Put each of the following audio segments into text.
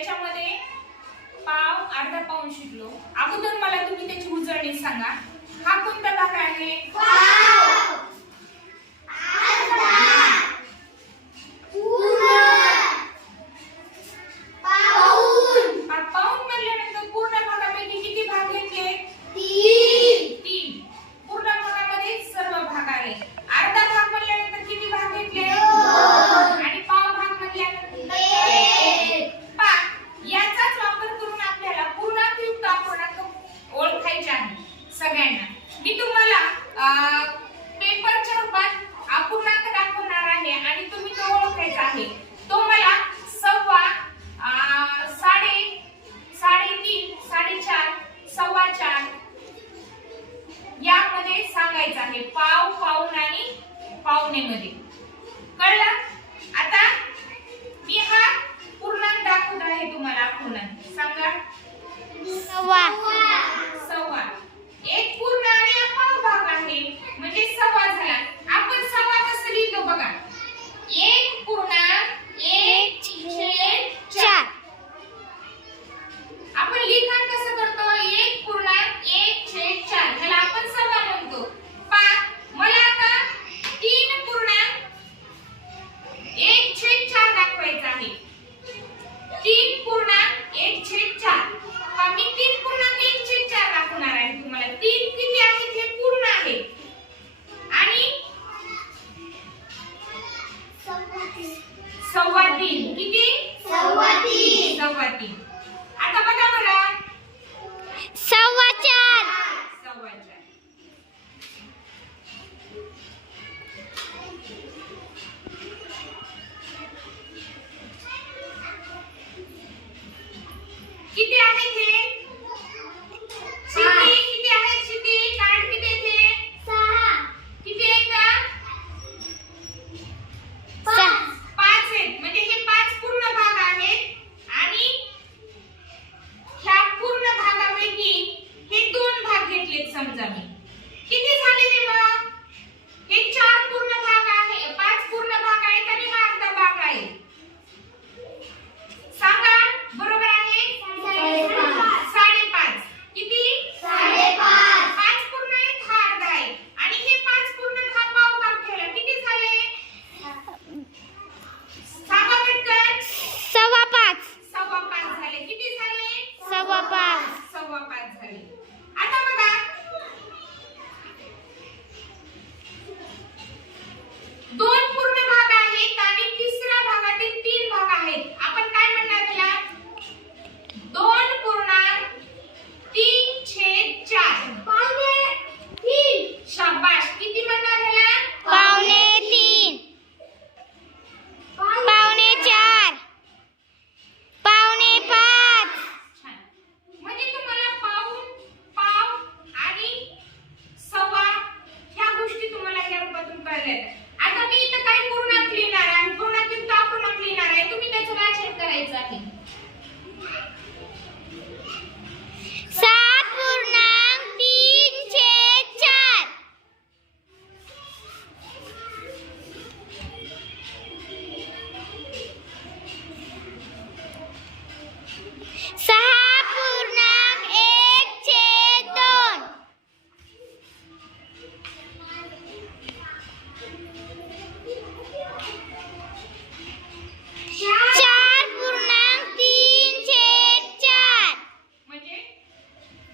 त्याच्यामध्ये पाव अर्धा पाऊन शिकलो अगोदर मला तुम्ही त्याची उजळणी सांगा. हा कोणता भाग आहे? पेपरच्या रूपात अपूर्णांक दाखवणार आहे आणि तुम्ही तो ओळखायचा आहे. तो मला सव्वा साडे साडेतीन साडेचार सव्वा चार यामध्ये सांगायचं आहे. पाव पाऊन आणि पावणेमध्ये. Sawati. Kiki? Sawati. Sawati. At apa nama ra? Sawacan. Kiki, apa yang एक चमचा मीठ किती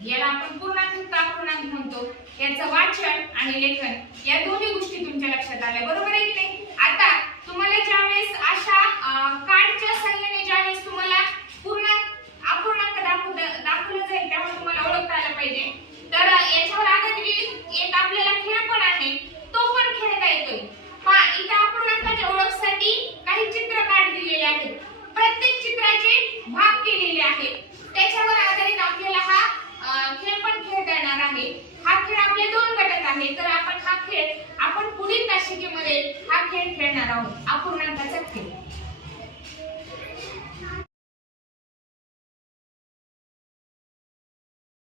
याला आपण पूर्णांक का पूर्णांक म्हणतो. याचं वाचन आणि लेखन या दोन्ही गोष्टी तुमच्या लक्षात आल्या. बरोबर आहे की नाही? आता तुम्हाला ज्या वेळेस की हा खेळ खेळणार आहोत. अपूर्णांकाचा खेळ